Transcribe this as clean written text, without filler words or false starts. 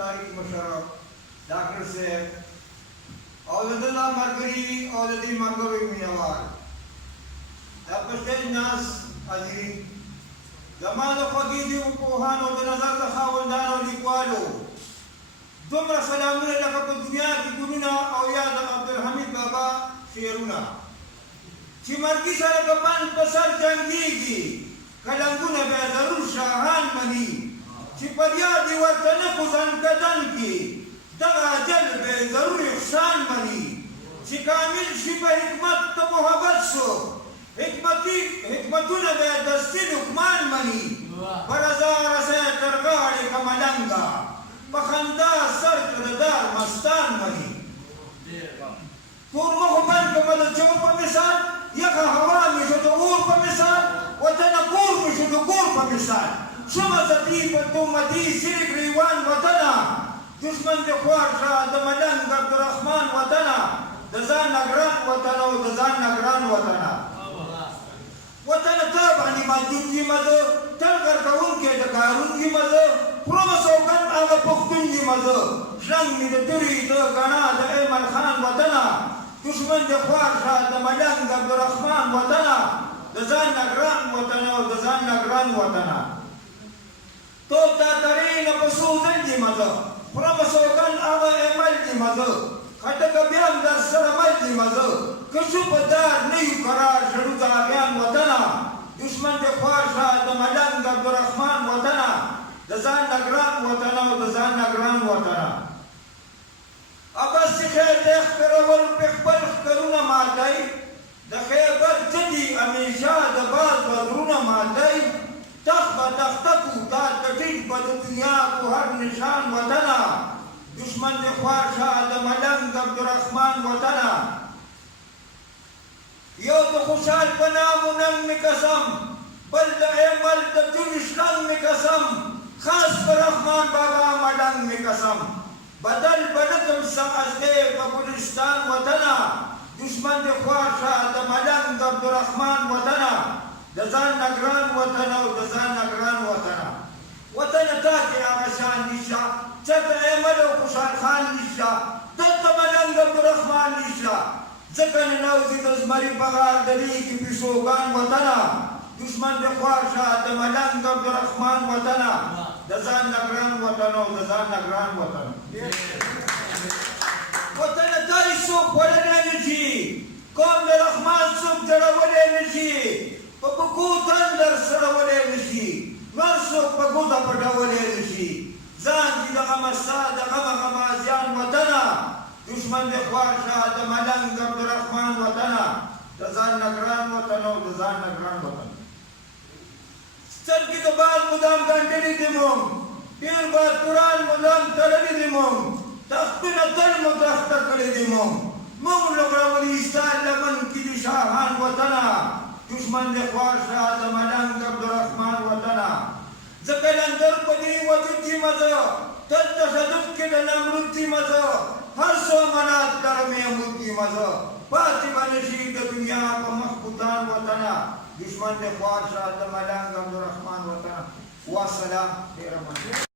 تاریخ مشرف ډاکټر صاحب او د الله مرګري او د دې مرګري مینوال دا په سټیج ناس حاضرین زما د خوږې دي پوهانو د نظر د خاوندانو لیکوالو دومره سلامونه لکه په دنیا کې ګلونه او یا د عبدالحمید بابا شعرونه چې مرګي سره کپان په سر جنګېږي کلنګونه به ضرور شاهان مني چې پر یاد یې ورته نه کوزن کدن کې دغه اجل به ضرور احسان مني چې کامل شي په حکمت ته محبت شو حکمتونه به دستي لقمان مني پر هزاره سه تر غاړې که ملنګه په خندا سر کردار مستان مني تور مخو بند کمه د چور په مثال یخه هوا مې شو د اور په مثال وطنه کور مې شو د کور په مثال شمه زدي په تومتي سیر ګریوان وطنه دشمن دې خوار شه د ملنګ عبدالرحمن وطنه د ځان نه ګران وطنه او د ځان نه ګران وطنه وطنه تا باندې ماتونکي مزه تل غرقونکي د کارونکي مزه پرومه سوګند هغه پښتونکي مزه ژوند مې د تورې د ګڼا د ایمل خان وطنه دشمن دې خوار شه د ملنګ عبدالرحمن وطنه د ځان نه ګران وطنه او د ځان نه ګران وطنه توپ تا ترې نه په څو دندې مزه پرومه سوګند هغه ایمل دې مزه خټکه بیا هم در سره مل دې مزه که شو په دار نه یو قرار شړو د هغیان وطنه دشمن دې خوار شه د ملنګ عبدالرحمن وطنه د ځان نه ګران وطنه او د ځان نه ګران وطنه ابس چې خیر دی ښکرول پې خپل ښکرونه ماتئ د خیبر جدي همیشه د باز بدرونه ماتئ تخت به تخته کو دا ټیټ به د دنیا کو هر نشان وطنه دشمن دې خوار شه د ملنګ عبدالرحمن وطنه یو د خوشحال په نام و ننګ مې قسم بل د ایمل د جوش رنګ مې قسم خاص پر رحمان بابا ملنګ مې قسم بدل بنکم سمجھتے په ګلستان وطنه دشمن دې خوار شه د ملنګ عبدالرحمن وطنه د ځان نه ګران وطنه او د ځان نه ګران وطنه وطنه تا کې هغه شان نشته چېرته ایمل او خوشحال خان نشته دلته ملنګ عبدالرحمن نشته ځکه ننوځي د زمري په غار د لیکې پیشوګان وطنه دشمن دې خوار شه د ملنګ عبدالرحمن وطنه د ځان نه ګران وطنه او د ځان نه ګران وطنه وطنه دای څوک وړلی نه شي قوم د رحمان څوک جوړولی نه شي په پښو تندر سړولی نه شي نور څوک په ګوته پټولی نه شي ځان دې د غمه ستا د غمه غمازیان وطنه دشمن دې خوار شه د ملنګ عبدالرحمن وطنه د ځان نه ګران وطنه او د ځان نه ګران وطنه سترګې د باز مدام ګنډلې دي موږ ډېر بادپوران مدام تړلې دي موږ تختونه تل مو تخته کړي دي موږ لوګړولي ستا لمن کې دي شاهان وطنه دشمن دې خوار شه د ملنګ عبدالرحمن وطنه ځکه لنګر په دې وجود کې مزه تل تشدد کې د نمرود دي مزه هر څو منات در محمود دي مزه پاتې به نه شي د دنیا په مخ بوتان وطنه دشمن دې خوار شه د ملنګ عبدالرحمن وطنه والسلام ډېره مننه